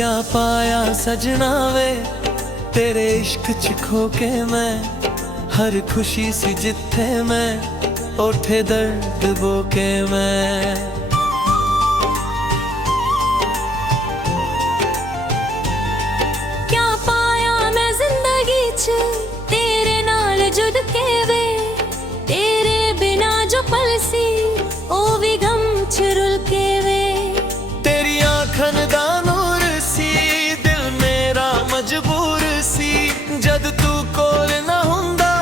क्या पाया सजना वे तेरे इश्क च खो के मैं, हर खुशी सी जिथे मैं उठे दर्द बोके मैं। क्या पाया मैं जिंदगी च तेरे नाल जुड़ के वे, तेरे बिना जो पल सी ओ भी गम च रुल के वे। तेरी आँखन दा नूर सी दिल मेरा मजबूर सी, जद तू कोल ना हुंदा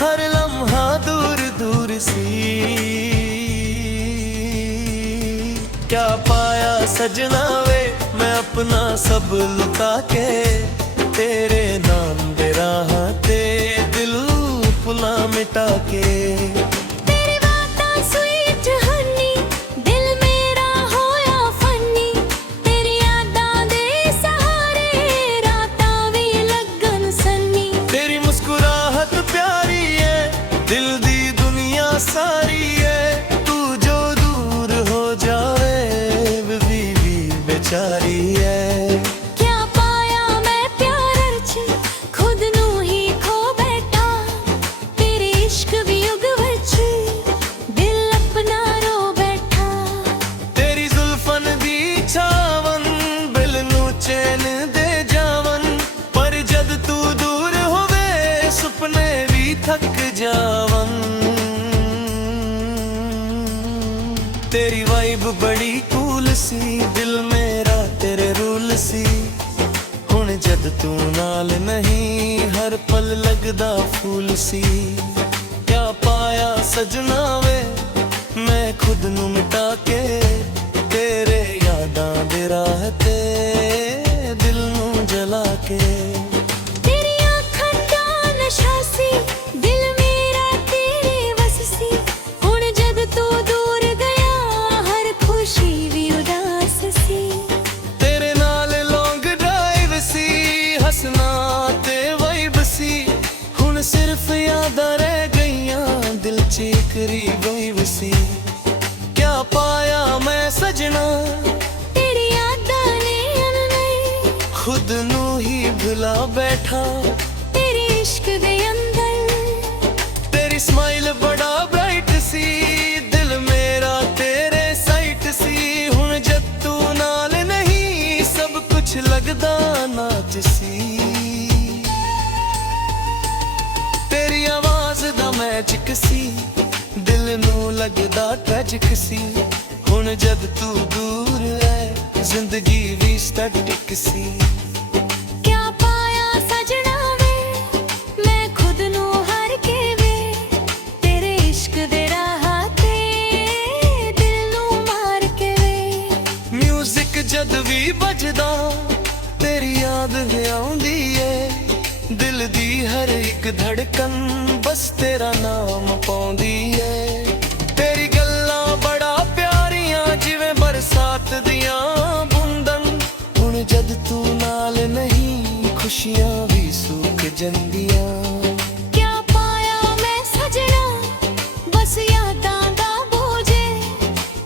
हर लम्हा दूर दूर सी। क्या पाया सजना वे मैं अपना सब लुटा के, तेरे नाम दे राह ते दिल फुला मिटा के। तेरी बातां स्वीट हनी दिल मेरा होया फनी, तेरी यादां दे सहारे रातां भी लगन सन्नी। तेरी मुस्कुराहट प्यारी है दिल दी दुनिया सारी है, तू जो दूर हो जावे बीवी बेचारी है। क्या पाया मैं प्यार च खुद नू ही खो बैठा, तेरे इश्क वियोग विच दिल अपना रो बैठा। तेरी जुल्फन दी छावन बिल नू चैन दे जावन, पर जद तू दूर होवे सुपने भी थक जावन। तेरी वाइब बड़ी कूल सी दिल मेरा तेरे रूल सी, हुण जद तू नाल नहीं हर पल लगदा फूल सी। क्या पाया सजना वे मैं खुद नू मिटा के, तेरे यादां दे राह ते दिल नू जला के। तेरी आँखां दा नशा सी दिल मेरा तेरे वस सी, हुण जद तू दूर गया हर खुशी भी उदास सी। तेरे नाल लॉन्ग ड्राइव सी हसना ते वाइब सी, हुण सिर्फ यादां रह गईयां दिल च इक रिवाइव सी। क्या पाया मैं सजना तेरी यादां ने अननई खुद नू ही भुला बैठा, तेरे इश्क दे अंदर। तेरी स्माइल बड़ा ब्राइट सी दिल मेरा तेरे साइट सी, हुण जद तू नाल नहीं सब कुछ लगदा नाच सी। तेरी आवाज दा मैजिक सी दिल नू लगदा ट्रैजिक सी, हुण जद तू दूर है जिंदगी भी स्टैटिक सी। क्या पाया सजना वे मैं खुद नू हार के वे, तेरे इश्क दे राह ते दिल नू मार के वे। म्यूजिक जद भी बजदा तेरी याद आउंदी है, दिल दी हर एक धड़कन बस तेरा नाम पाउंदी है। तेरी गल्लां बड़ा प्यारियां जिवें बरसात दियां बूंदन, हुण जद तू नाल नहीं खुशियां भी सूख जंदियां। क्या पाया मैं सजना बस यादां दा बोझे,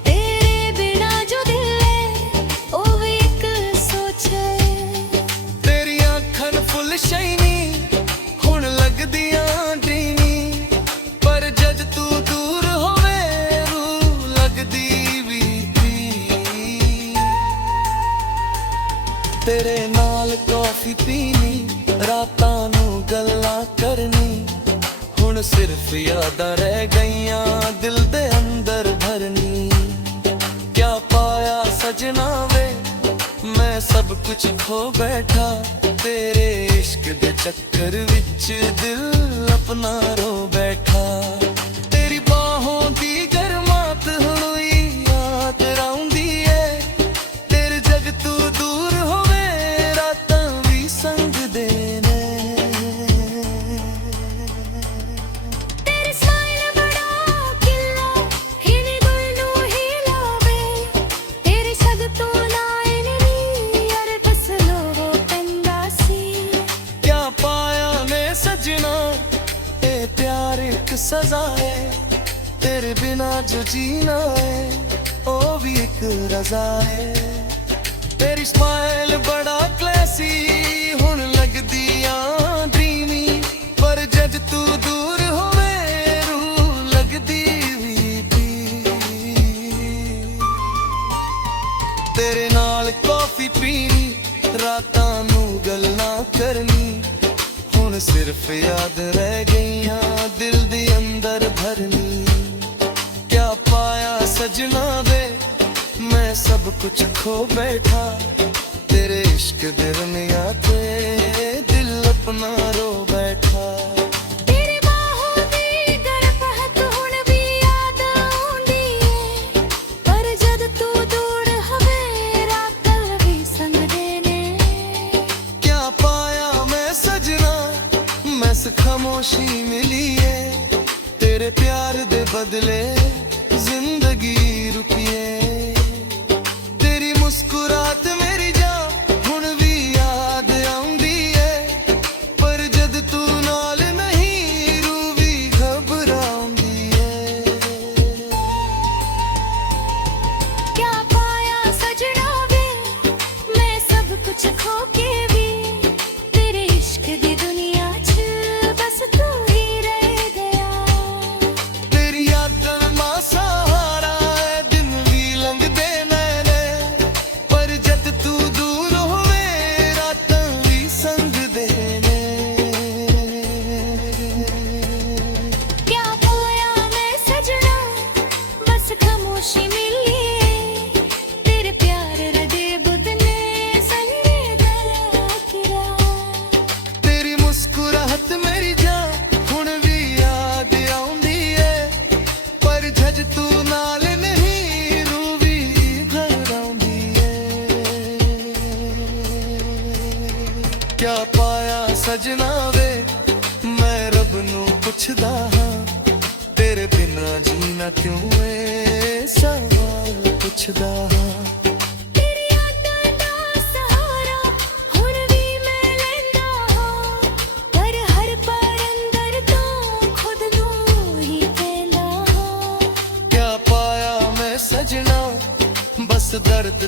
तेरे बिना जो दिल है ओ भी एक सोच है। तेरी आँखन फुल शाइनी हुण लगदियां ड्रीमी, पर जद तू दूर होवे रूह लगदी भी पी। तेरे नाल कॉफी पीनी रातां नू गल्लां करनी, हुण सिर्फ यादां रह गईयां दिल दे अंदर भरनी। क्या पाया सजना वे मैं सब कुछ खो बैठा, तेरे इश्क दे चक्कर विच दिल अपना रो बैठा। तेरी बाहों दी गरमात हुई याद राउंदी है, तेरे जग तू दूर होवे रातां भी संग देने। तेरी स्माइल बड़ा किला हिनी दिल नू हिलावे, तेरी सग तू लाए नी यार दस लो पैंदा सी। क्या पाया मैं सजना ए प्यार एक सजा है, तेरे बिना जो जीना है ओ भी एक रजा है। ਤੇਰੀ ਸਮਾਈਲ ਬੜਾ ਕਲਾਸੀ ਹੁਣ ਲੱਗਦੀ ਆ ਡ੍ਰੀਮੀ, ਪਰ ਜਦ ਤੂੰ ਦੂਰ ਹੋਵੇ ਰੂਹ ਲੱਗਦੀ ਵੀ ਤੇਰੇ ਨਾਲ ਕੌਫੀ ਪੀਣੀ, ਰਾਤਾਂ ਨੂੰ ਗੱਲਾਂ ਕਰਨੀ, ਹੁਣ ਸਿਰਫ ਯਾਦ ਰਹਿ ਗਈਆਂ ਦਿਲ ਦੇ ਅੰਦਰ ਭਰਨੀ। क्या पाया सजना वे मैं सब कुछ खो बैठा, तेरे इश्क दे दुनिया ते दिल अपना रो बैठा। तेरे बाहों दी गरफहत हुण भी याद आउंदी है, पर जद तू दूर होवे रातां भी संगदे ने। क्या पाया मैं सजना मैस खामोशी मिली है, तेरे प्यार दे बदले जिंदगी रुकिए। तेरी मुस्कुराहट मेरी जान हुण भी याद आउंदी है, पर जद तू नाल नहीं रूह भी घबराउंदी है। क्या पाया सजना वे मैं सब कुछ खो के भी, तेरे इश्क दी दुनिया च बस तू ही रह गया। तेरी यादां दा सहारा है दिन भी लंघदे मैने, पर जद तू दूर होवे रातां भी संगदे ने। क्या पाया मैं सजना बस खामोशी मिली है, तेरे प्यार दे बुदने संगे दरा। तेरी मुस्कुराहट मेरी जान हुण भी याद आउंदी है, पर जद तू नाल नहीं रूह भी घबराउंदी है। क्या पाया सजना वे मैं रब नू पुछदा हां, तेरे बिना जीना क्यों है सवाल पुछदा हां। तेरी यादां दा सहारा हुण भी मैं लैंदा हां, पर हर पल अंदर तो खुद नू ही कहंदा हां। क्या पाया मैं सजना बस दर्द